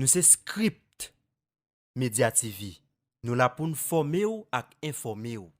Nous c'est script Média TV. Nous la pour nous former ou ak informer ou.